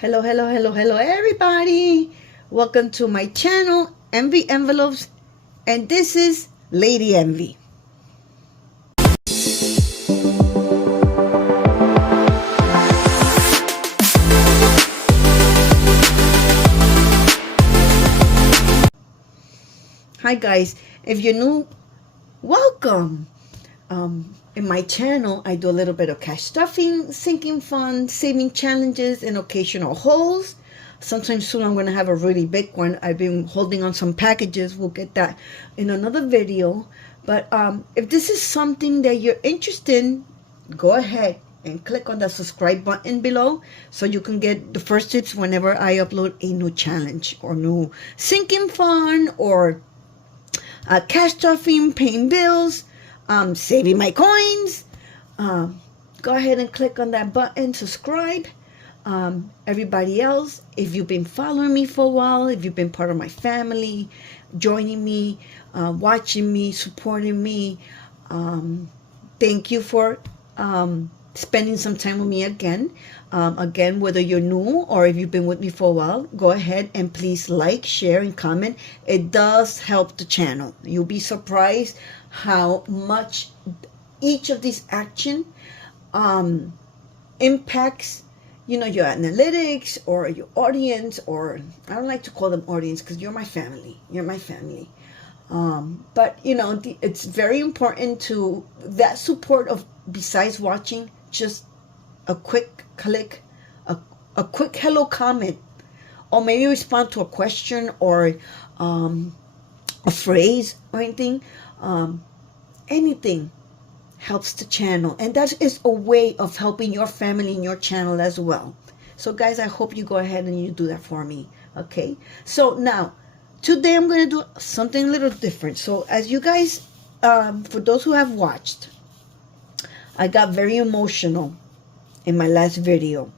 Hello, hello, hello, hello, everybody. Welcome to my channel, Envy Envelopes, and this is Lady Envy. Hi guys, if you're new, welcome. In my channel, I do a little bit of cash stuffing, sinking funds, saving challenges, and occasional hauls. Sometime soon I'm going to have a really big one. I've been holding on some packages. We'll get that in another video. But if this is something that you're interested in, go ahead and click on the subscribe button below so you can get the first tips whenever I upload a new challenge or new sinking fund or cash stuffing, paying bills, saving my coins. Go ahead and click on that button, subscribe. Everybody else, if you've been following me for a while, if you've been part of my family, joining me, watching me, supporting me, thank you for spending some time with me again. Again, whether you're new or if you've been with me for a while, go ahead and please like, share, and comment. It does help the channel. You'll be surprised how much each of these action impacts, your analytics or your audience, or I don't like to call them audience because you're my family. You're my family. But it's very important to that support of, besides watching, just a quick click, a quick hello comment, or maybe respond to a question or a phrase or anything. Anything helps the channel, and that is a way of helping your family and your channel as well. So guys, I hope you go ahead and you do that for me. Okay, so now today I'm going to do something a little different. So as you guys, for those who have watched, I got very emotional in my last video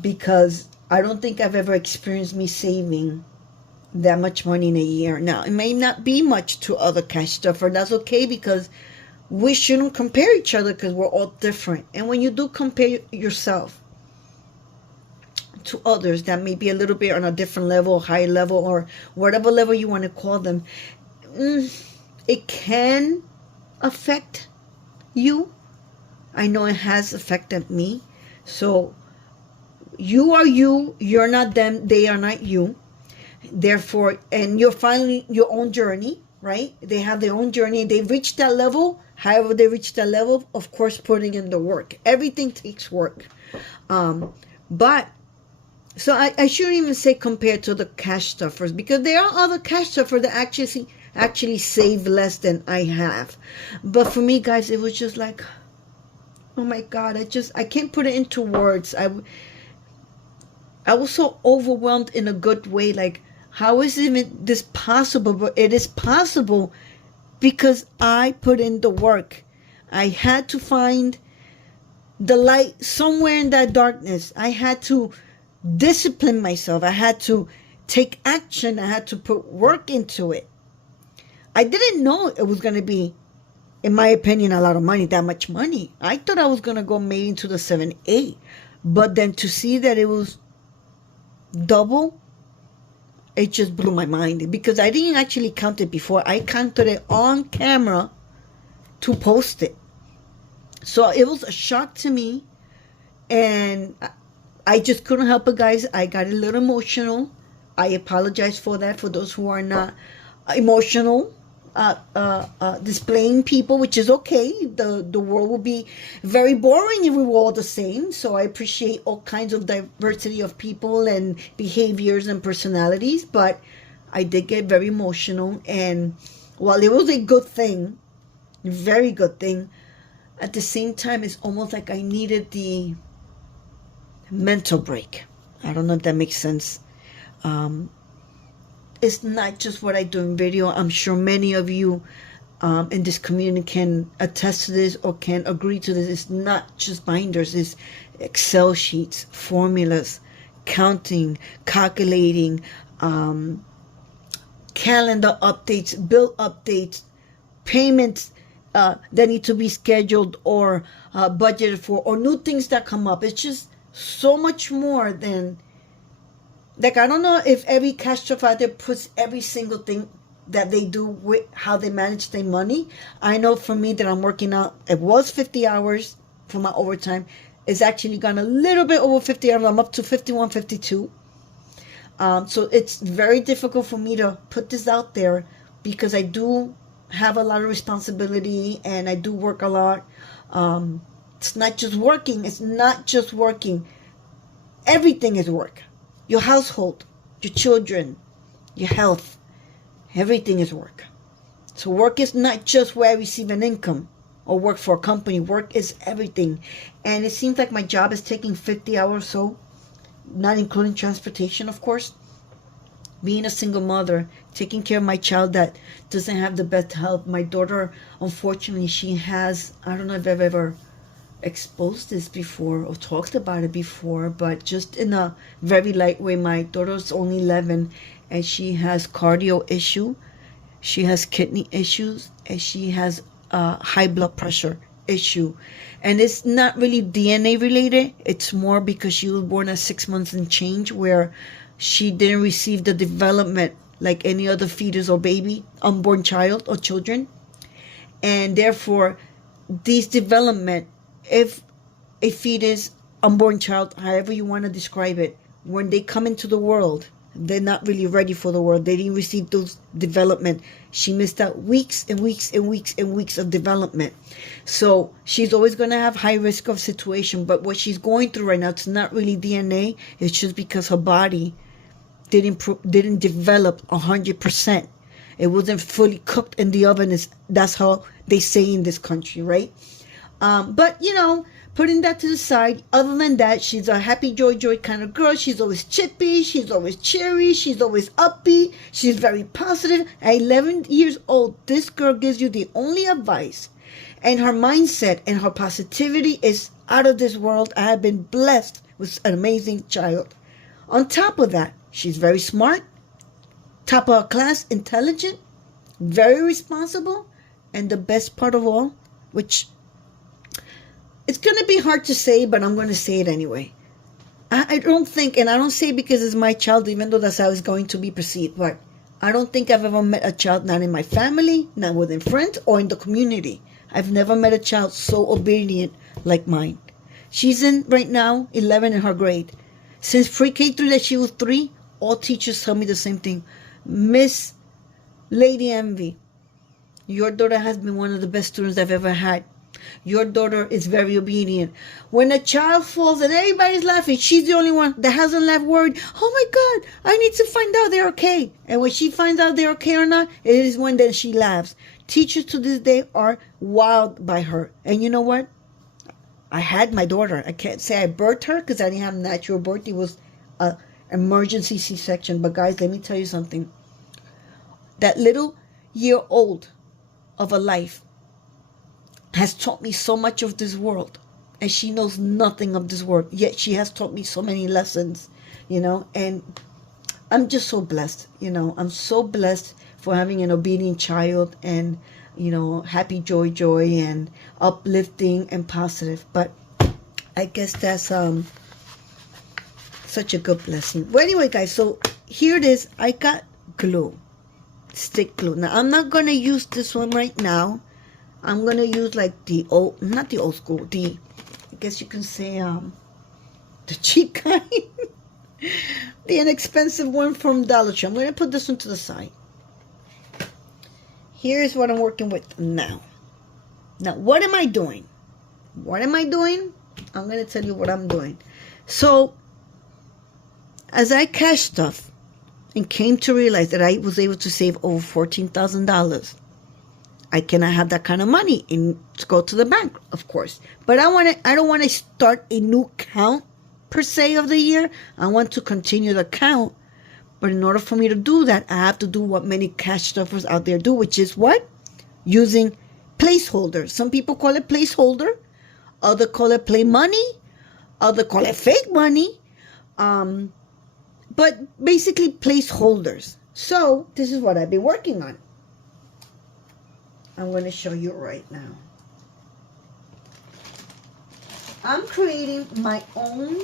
because I don't think I've ever experienced me saving that much money in a year. Now, it may not be much to other cash stuffer. That's okay, because we shouldn't compare each other because we're all different. And when you do compare yourself to others that may be a little bit on a different level, high level, or whatever level you want to call them, it can affect you. I know it has affected me. So you are you, you're not them, they are not you. Therefore, and you're finally your own journey, right? They have their own journey. They've reached that level. However they reach that level, of course, putting in the work. Everything takes work. But so I shouldn't even say compared to the cash stuffers, because there are other cash stuffers that actually save less than I have. But for me, guys, it was just like, oh my God, I can't put it into words. I was so overwhelmed in a good way. Like, how is even this possible? But it is possible because I put in the work. I had to find the light somewhere in that darkness. I had to discipline myself. I had to take action. I had to put work into it. I didn't know it was going to be, in my opinion, a lot of money, that much money. I thought I was going to go maybe into the 7, 8. But then to see that it was double, it just blew my mind, because I didn't actually count it before. I counted it on camera to post it. So it was a shock to me, and I just couldn't help it, guys. I got a little emotional. I apologize for that, for those who are not emotional displaying people, which is okay. The world will be very boring if we were all the same. So I appreciate all kinds of diversity of people and behaviors and personalities, but I did get very emotional. And while it was a good thing, very good thing, at the same time, it's almost like I needed the mental break. I don't know if that makes sense. It's not just what I do in video. I'm sure many of you in this community can attest to this or can agree to this. It's not just binders. It's Excel sheets, formulas, counting, calculating, calendar updates, bill updates, payments that need to be scheduled or budgeted for, or new things that come up. It's just so much more than, like, I don't know if every cash stuff out there puts every single thing that they do with how they manage their money. I know for me that I'm working out, it was 50 hours for my overtime. It's actually gone a little bit over 50 hours. I'm up to 51, 52. So it's very difficult for me to put this out there because I do have a lot of responsibility and I do work a lot. It's not just working. It's not just working. Everything is work. Your household, your children, your health, everything is work. So work is not just where I receive an income or work for a company. Work is everything. And it seems like my job is taking 50 hours or so, not including transportation, of course. Being a single mother, taking care of my child that doesn't have the best health. My daughter, unfortunately, she has, I don't know if I've ever exposed this before or talked about it before, but just in a very light way, my daughter's only 11 and she has cardio issue, she has kidney issues, and she has high blood pressure issue. And it's not really DNA related, it's more because she was born at 6 months and change, where she didn't receive the development like any other fetus or baby, unborn child or children. And therefore, these development, if a fetus, unborn child, however you want to describe it, when they come into the world, they're not really ready for the world. They didn't receive those development. She missed out weeks and weeks and weeks and weeks of development. So she's always going to have high risk of situation. But what she's going through right now, it's not really DNA. It's just because her body didn't develop 100%. It wasn't fully cooked in the oven. That's how they say in this country, right? But, putting that to the side, other than that, she's a happy, joy kind of girl. She's always chippy. She's always cheery. She's always upbeat. She's very positive. At 11 years old, this girl gives you the only advice. And her mindset and her positivity is out of this world. I have been blessed with an amazing child. On top of that, she's very smart, top of her class, intelligent, very responsible, and the best part of all, which it's going to be hard to say, but I'm going to say it anyway. I don't think, and I don't say it because it's my child, even though that's how it's going to be perceived, but I don't think I've ever met a child, not in my family, not within friends, or in the community. I've never met a child so obedient like mine. She's in, right now, 11 in her grade. Since pre-K through that she was 3, all teachers tell me the same thing. Miss Lady Envy, your daughter has been one of the best students I've ever had. Your daughter is very obedient. When a child falls and everybody's laughing, she's the only one that hasn't laughed worried. Oh my God, I need to find out they're okay. And when she finds out they're okay or not, it is when then she laughs. Teachers to this day are wild by her. And you know what? I had my daughter. I can't say I birthed her because I didn't have natural birth. It was an emergency C-section. But guys, let me tell you something. That little year old of a life has taught me so much of this world, and she knows nothing of this world, yet she has taught me so many lessons, and I'm just so blessed. I'm so blessed for having an obedient child, and happy, joy and uplifting and positive. But I guess that's such a good blessing. Well, anyway, guys, so here it is. I got glue, stick glue. Now I'm not gonna use this one right now. I'm going to use like not the old school, I guess you can say the cheap kind. The inexpensive one from Dollar Tree. I'm going to put this one to the side. Here's what I'm working with now. Now, what am I doing? I'm going to tell you what I'm doing. So, as I cashed stuff and came to realize that I was able to save over $14,000, I cannot have that kind of money and go to the bank, of course. But I don't want to start a new count per se of the year. I want to continue the count. But in order for me to do that, I have to do what many cash stuffers out there do, which is what? Using placeholders. Some people call it placeholder. Others call it play money. Others call it fake money. But basically placeholders. So this is what I've been working on. I'm going to show you right now. I'm creating my own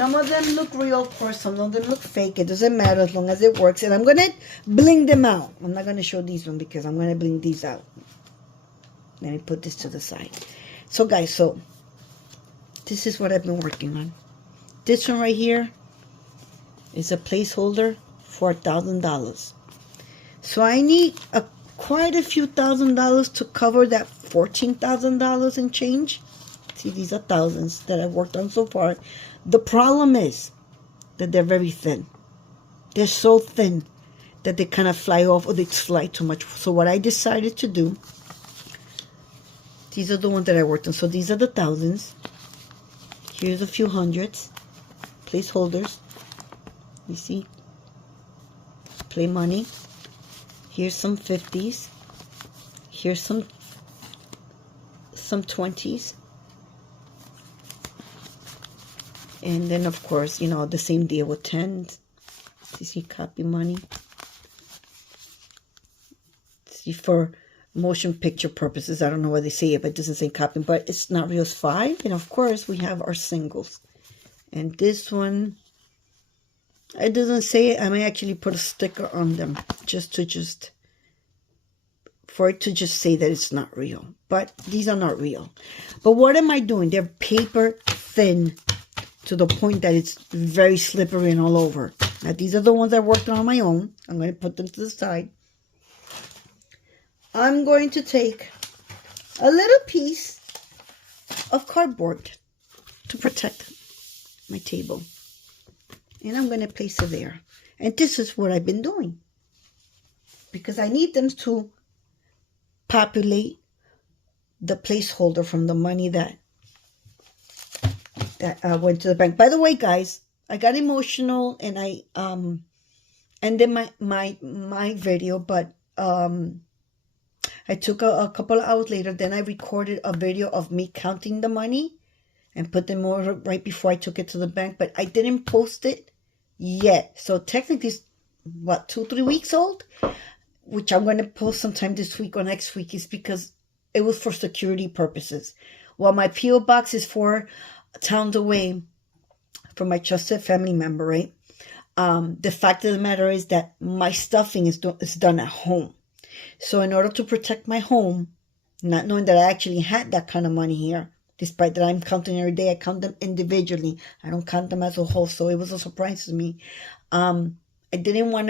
Some of them look real, of course. Some of them look fake. It doesn't matter as long as it works. And I'm going to bling them out. I'm not going to show these one because I'm going to bling these out. Let me put this to the side. So, guys, so this is what I've been working on. This one right here is a placeholder for $1,000. So I need quite a few $1,000s to cover that $14,000 and change. See, these are thousands that I've worked on so far. The problem is that they're very thin. They're so thin that they kind of fly off or they fly too much. So what I decided to do, these are the ones that I worked on. So these are the thousands. Here's a few hundreds. Placeholders. You see? Play money. Here's some 50s. Here's some 20s. And then, of course, you know, the same deal with 10s. See, copy money. See, for motion picture purposes, I don't know why they say it, but it doesn't say copy. But it's not real, 5. And, of course, we have our singles. And this one, it doesn't say it. I may actually put a sticker on them for it to just say that it's not real. But these are not real. But what am I doing? They're paper thin to the point that it's very slippery and all over. Now, these are the ones I worked on my own. I'm going to put them to the side. I'm going to take a little piece of cardboard to protect my table. And I'm going to place it there. And this is what I've been doing. Because I need them to populate the placeholder from the money that went to the bank. By the way, guys, I got emotional and I ended my video, but I took a couple of hours later. Then I recorded a video of me counting the money and put them over right before I took it to the bank. But I didn't post it yet. So technically, it's, what, 2-3 weeks old? Which I'm going to post sometime this week or next week, is because it was for security purposes. Well, my P.O. box is 4 towns away from my trusted family member, right? The fact of the matter is that my stuffing is done at home. So in order to protect my home, not knowing that I actually had that kind of money here, despite that I'm counting every day, I count them individually. I don't count them as a whole. So it was a surprise to me. I didn't want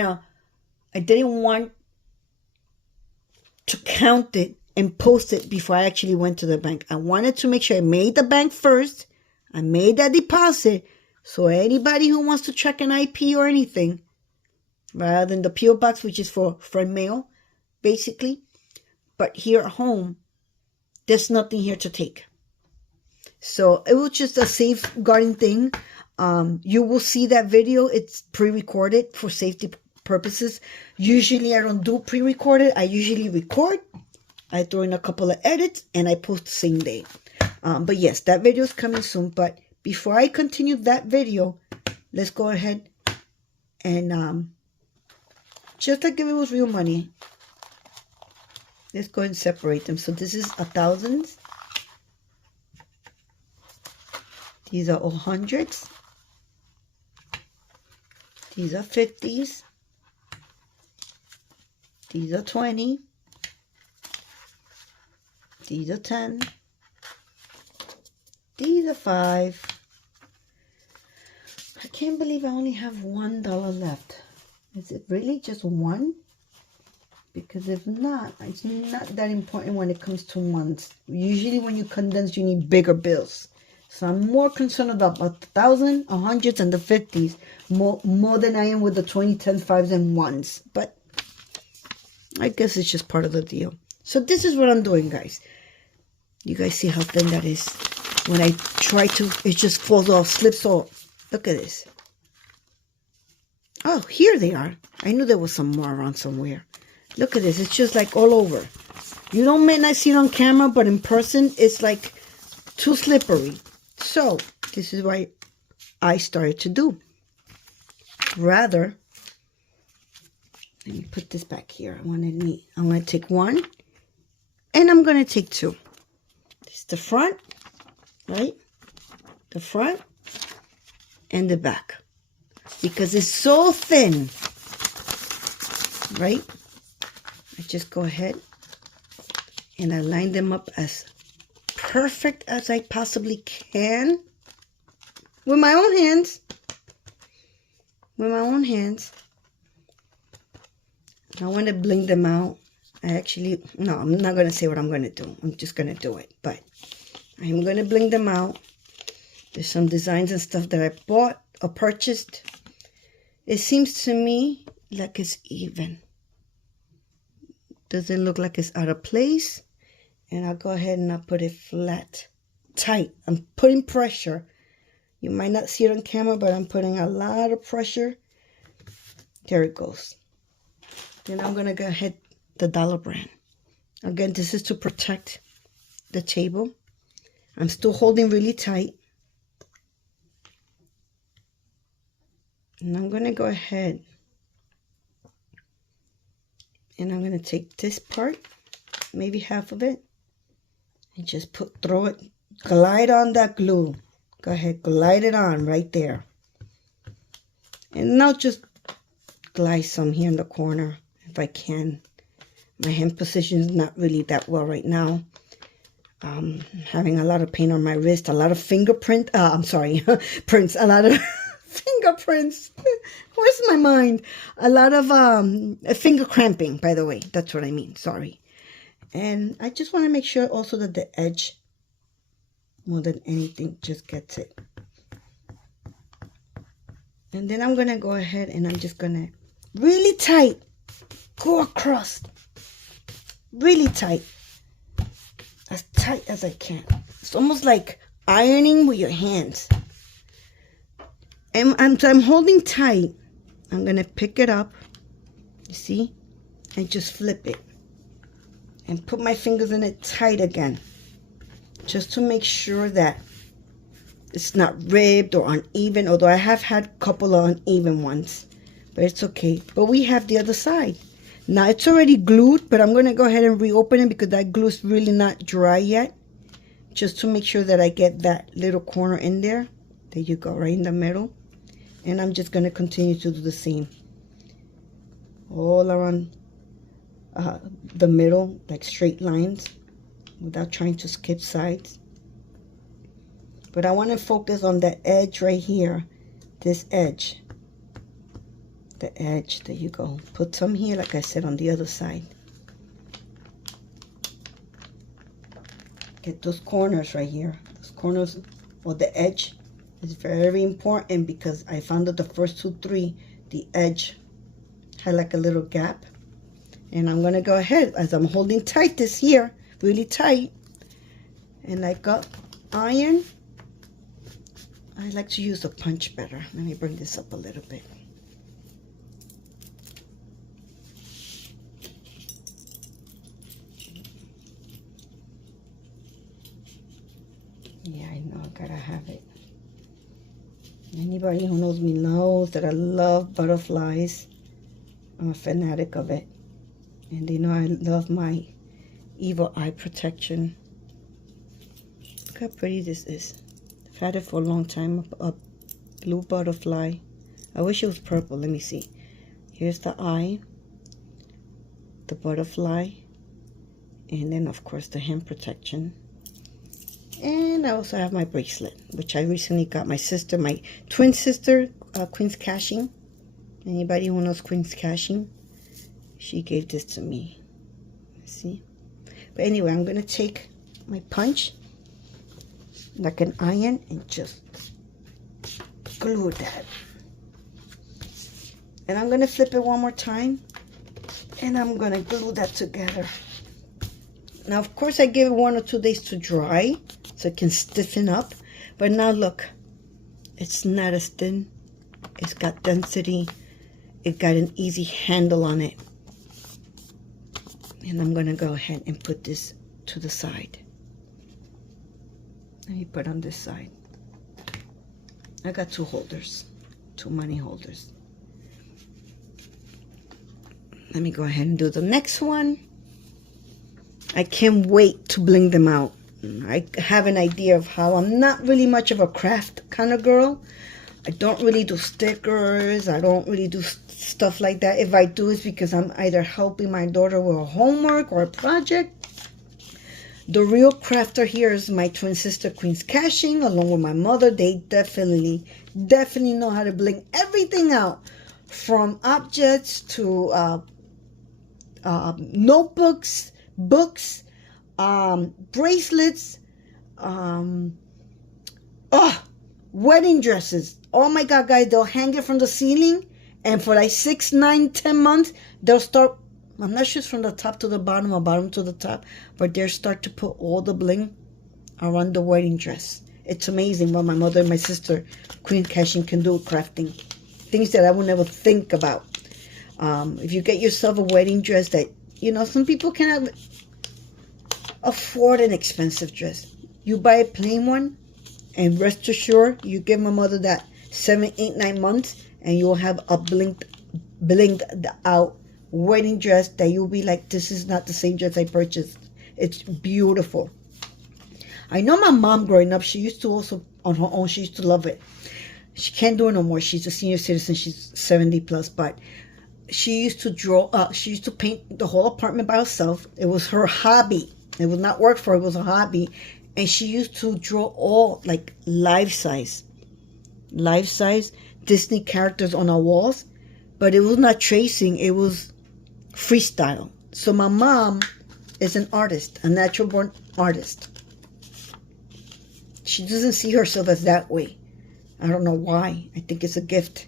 to count it and post it before I actually went to the bank. I wanted to make sure I made the bank first. I made that deposit. So anybody who wants to check an IP or anything, rather than the P.O. box, which is for friend mail, basically. But here at home, there's nothing here to take. So it was just a safeguarding thing. You will see that video. It's pre-recorded for safety purposes. Usually I don't do pre-recorded. I usually record. I throw in a couple of edits and I post the same day. But yes, that video is coming soon. But before I continue that video, let's go ahead and just like if it was real money, let's go and separate them. So this is 1,000s. These are all hundreds. These are 50s. These are 20. These are 10. These are 5. I can't believe I only have $1 left. Is it really just one? Because if not, it's not that important when it comes to months. Usually when you condense, you need bigger bills. So I'm more concerned about 1,000, 100s, and the 50s more than I am with the 20, 10, 5s, and 1s. But I guess it's just part of the deal. So this is what I'm doing, guys. You guys see how thin that is? When I try to, it just falls off, slips off. Look at this. Oh, here they are. I knew there was some more around somewhere. Look at this. It's just like all over. You may not see it on camera, but in person, it's like too slippery. So this is what I started to do. Rather, let me put this back here. I'm going to take one, and I'm going to take two. This is the front, right? The front, and the back, because it's so thin, right? I just go ahead and I line them up as perfect as I possibly can with my own hands. With my own hands. I want to bling them out. No, I'm not going to say what I'm going to do. I'm just going to do it. But I'm going to bling them out. There's some designs and stuff that I bought or purchased. It seems to me like it's even. Doesn't look like it's out of place. And I'll go ahead and I'll put it flat, tight. I'm putting pressure. You might not see it on camera, but I'm putting a lot of pressure. There it goes. Then I'm going to go ahead, the Dollar Brand. Again, this is to protect the table. I'm still holding really tight. And I'm going to go ahead and I'm going to take this part, maybe half of it, and just throw it, glide on that glue. Go ahead, glide it on right there. And now just glide some here in the corner if I can. My hand position is not really that well right now. Having a lot of pain on my wrist, a lot of prints, a lot of fingerprints. Where's my mind? A lot of finger cramping, by the way. That's what I mean, sorry. And I just want to make sure also that the edge, more than anything, just gets it. And then I'm going to go ahead and I'm just going to really tight go across. Really tight. As tight as I can. It's almost like ironing with your hands. And I'm holding tight. I'm going to pick it up. You see? And just flip it. And put my fingers in it tight again. Just to make sure that it's not ribbed or uneven. Although I have had a couple of uneven ones. But it's okay. But we have the other side. Now it's already glued, but I'm going to go ahead and reopen it because that glue is really not dry yet. Just to make sure that I get that little corner in there. There you go, right in the middle. And I'm just going to continue to do the same. All around the middle, like straight lines, without trying to skip sides. But I want to focus on the edge right here, this edge. The edge, there you go. Put some here, like I said, on the other side. Get those corners right here. Those corners, or the edge, is very important because I found that the first 2, 3, the edge had like a little gap. And I'm going to go ahead, as I'm holding tight this here, really tight. And I got iron. I like to use a punch better. Let me bring this up a little bit. Yeah, I know, I gotta have it. Anybody who knows me knows that I love butterflies. I'm a fanatic of it. And they know I love my evil eye protection. Look how pretty this is. I've had it for a long time, a blue butterfly. I wish it was purple, let me see. Here's the eye, the butterfly, and then of course the hand protection. And I also have my bracelet, which I recently got my sister, my twin sister, Queen's Cashing. Anybody who knows Queen's Cashing, she gave this to me. See? But anyway, I'm going to take my punch, like an iron, and just glue that. And I'm going to flip it one more time, and I'm going to glue that together. Now, of course, I give it 1 or 2 days to dry, so it can stiffen up. But now look, it's not as thin. It's got density. It got an easy handle on it. And I'm going to go ahead and put this to the side. Let me put on this side. I got 2 holders, 2 money holders. Let me go ahead and do the next one. I can't wait to bling them out. I have an idea of how I'm not really much of a craft kind of girl. I don't really do stickers. I don't really do stuff like that. If I do, it's because I'm either helping my daughter with a homework or a project. The real crafter here is my twin sister, Queen's Cashing, along with my mother. They definitely know how to bling everything out, from objects to notebooks, books, bracelets, wedding dresses. Oh my God, guys, they'll hang it from the ceiling, and for like 6, 9, 10 months, they'll start, I'm not sure it's from the top to the bottom or bottom to the top, but they'll start to put all the bling around the wedding dress. It's amazing what my mother and my sister, Queen Cashing, can do with crafting. Things that I would never think about. If you get yourself a wedding dress that, you know, some people cannot afford an expensive dress. You buy a plain one, and rest assured, you give my mother that 7, 8, 9 months, and you'll have a blinged out wedding dress that you'll be like, this is not the same dress I purchased. It's beautiful. I know my mom growing up, she used to also, on her own, she used to love it. She can't do it no more. She's a senior citizen. She's 70 plus, but she used to draw, she used to paint the whole apartment by herself. It was her hobby. It was not work for her, it was a hobby. And she used to draw all like life-size Disney characters on our walls. But it was not tracing, it was freestyle. So my mom is an artist, a natural born artist. She doesn't see herself as that way. I don't know why. I think it's a gift.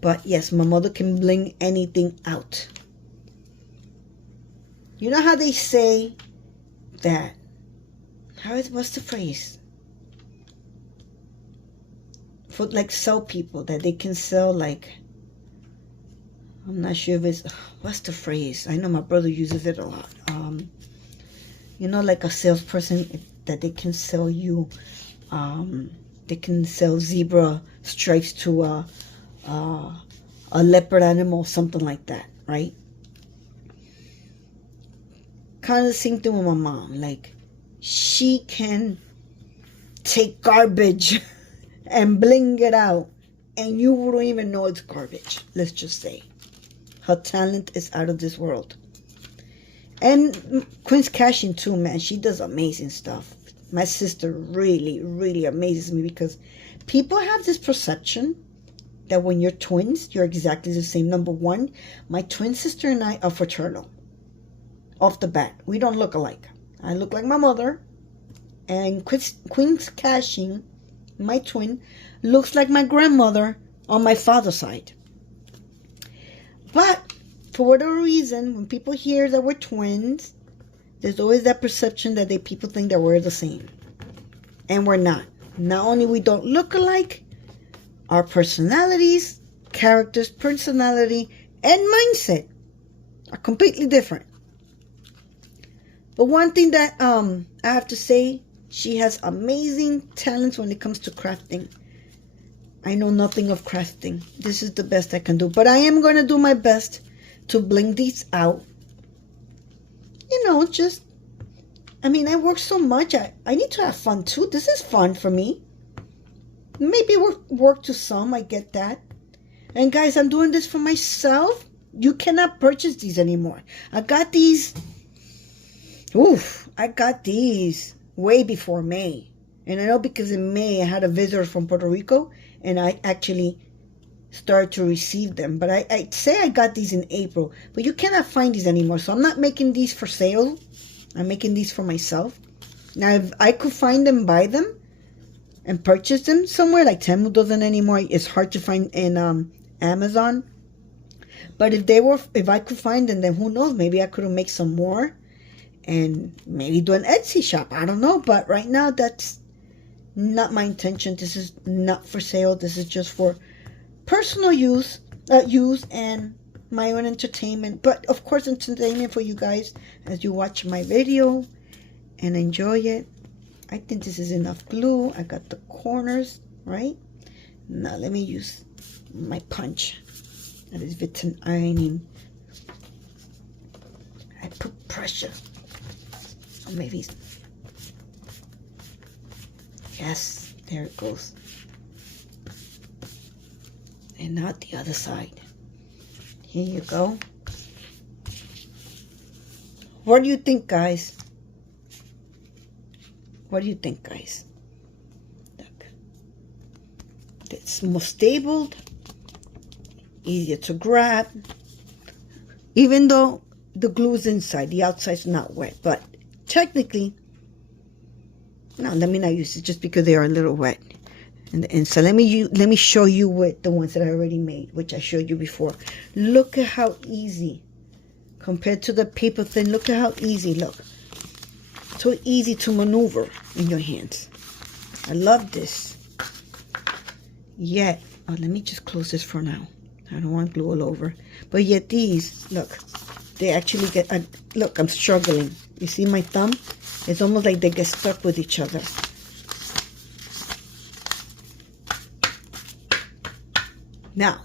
But yes, my mother can bling anything out. You know how they say that, what's the phrase? For like sell people, that they can sell like, I'm not sure if it's, what's the phrase? I know my brother uses it a lot. You know, like a salesperson, that they can sell you, they can sell zebra stripes to a leopard animal, something like that, right? Kind of the same thing with my mom. Like, she can take garbage and bling it out, and you wouldn't even know it's garbage. Let's just say. Her talent is out of this world. And Queen's Cashing too, man. She does amazing stuff. My sister really, really amazes me, because people have this perception that when you're twins, you're exactly the same. Number one, my twin sister and I are fraternal. Off the bat, we don't look alike. I look like my mother, and Queen's Cashing, my twin, looks like my grandmother on my father's side. But for whatever reason, when people hear that we're twins, there's always that perception that people think that we're the same. And we're not. Not only we don't look alike, our personalities, characters, personality, and mindset are completely different. But one thing that I have to say, she has amazing talents when it comes to crafting. I know nothing of crafting. This is the best I can do. But I am going to do my best to bling these out. You know, just, I mean, I work so much. I need to have fun too. This is fun for me. Maybe work to some, I get that. And guys, I'm doing this for myself. You cannot purchase these anymore. I got these, I got these way before May. And I know because in May I had a visitor from Puerto Rico, and I actually started to receive them. But I'd say I got these in April. But you cannot find these anymore. So I'm not making these for sale. I'm making these for myself. Now, if I could find them, buy them, and purchase them somewhere, like Temu doesn't anymore. It's hard to find in Amazon. But if I could find them, then who knows? Maybe I could make some more and maybe do an Etsy shop. I don't know. But right now, that's not my intention. This is not for sale. This is just for personal use and my own entertainment. But of course, entertainment for you guys as you watch my video and enjoy it. I think this is enough glue. I got the corners, right? Now let me use my punch. That is Vitin ironing. I put pressure. Or maybe, yes, there it goes. And not the other side. Here you go. What do you think, guys? What do you think, guys? Look. It's more stable, easier to grab. Even though the glue's inside, the outside's not wet. But technically, no, let me not use it just because they are a little wet. And so let me show you with the ones that I already made, which I showed you before. Look at how easy, compared to the paper thin, look at how easy, look. So easy to maneuver in your hands. I love this. Yet, oh, let me just close this for now. I don't want glue all over. But yet these, look, they actually get, look, I'm struggling. You see my thumb? It's almost like they get stuck with each other. Now,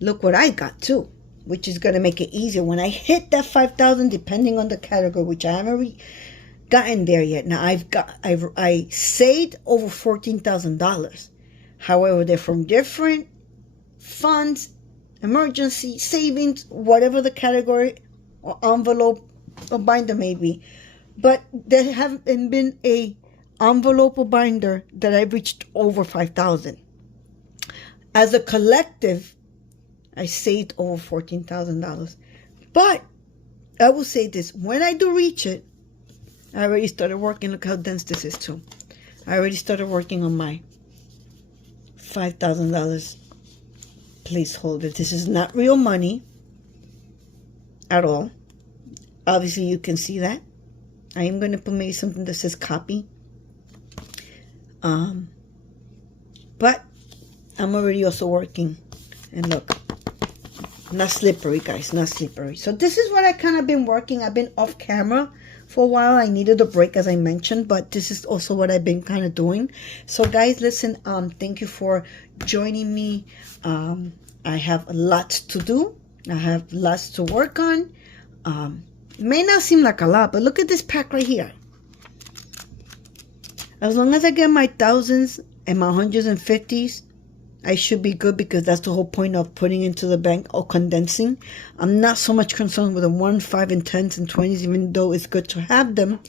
look what I got too, which is going to make it easier. When I hit that 5,000, depending on the category, which I haven't gotten there yet. Now, I saved over $14,000. However, they're from different funds, emergency, savings, whatever the category or envelope or binder may be. But there haven't been a envelope or binder that I've reached over 5,000. As a collective, I saved over $14,000. But I will say this, when I do reach it, I already started working. Look how dense this is too. I already started working on my $5,000 placeholder. This is not real money at all. Obviously, you can see that. I am going to put maybe something that says copy. But I'm already also working. And look, not slippery, guys, not slippery. So this is what I kind of been working. I've been off camera for a while. I needed a break, as I mentioned, but this is also what I've been kind of doing. So guys, listen, thank you for joining me. I have lots to do. I have lots to work on. It may not seem like a lot, but look at this pack right here. As long as I get my thousands and my hundreds and fifties, I should be good, because that's the whole point of putting into the bank or condensing. I'm not so much concerned with the 1, 5, and 10s and 20s, even though it's good to have them.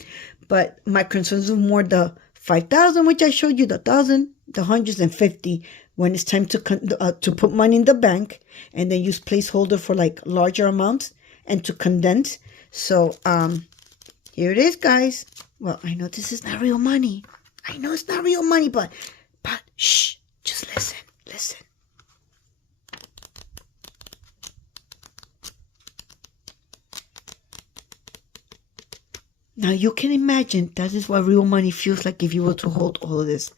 But my concerns are more the 5,000, which I showed you, the 1,000, the hundreds and 50, when it's time to put money in the bank, and then use placeholder for like larger amounts and to condense. So here it is, guys. Well, I know this is not real money. I know it's not real money, but shh, just listen. Listen. Now you can imagine that is what real money feels like if you were to hold all of this.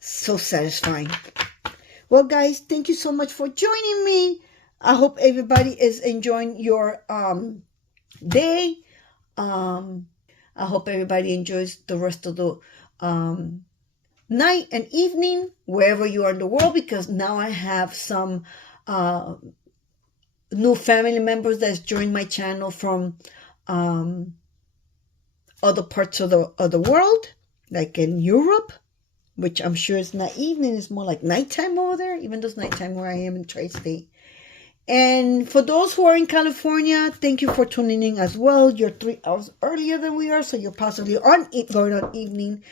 So satisfying. Well, guys, thank you so much for joining me. I hope everybody is enjoying your day. I hope everybody enjoys the rest of the night and evening, wherever you are in the world, because now I have some new family members that's joined my channel from other parts of the world, like in Europe, which I'm sure it's not evening, it's more like nighttime over there, even though it's nighttime where I am in Tri-State. And for those who are in California, thank you for tuning in as well. You're 3 hours earlier than we are, so you're possibly going on evening.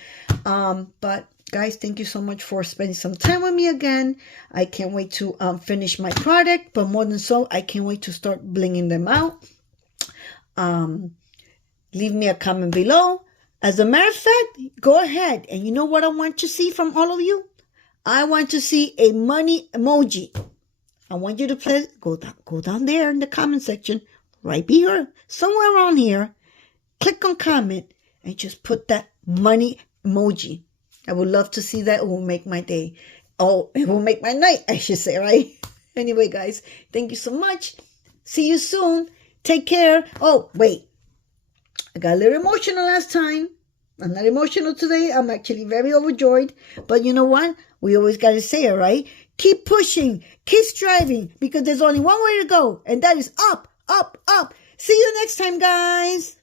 But guys, thank you so much for spending some time with me again. I can't wait to finish my product, but more than so, I can't wait to start blinging them out. Leave me a comment below. As a matter of fact, go ahead. And you know what I want to see from all of you? I want to see a money emoji. I want you to go down there in the comment section, right here, somewhere around here. Click on comment and just put that money emoji. I would love to see that. It will make my day. Oh, it will make my night, I should say, right? Anyway, guys, thank you so much. See you soon. Take care. Oh, wait. I got a little emotional last time. I'm not emotional today. I'm actually very overjoyed. But you know what? We always got to say it, right? Keep pushing. Keep striving. Because there's only one way to go. And that is up, up, up. See you next time, guys.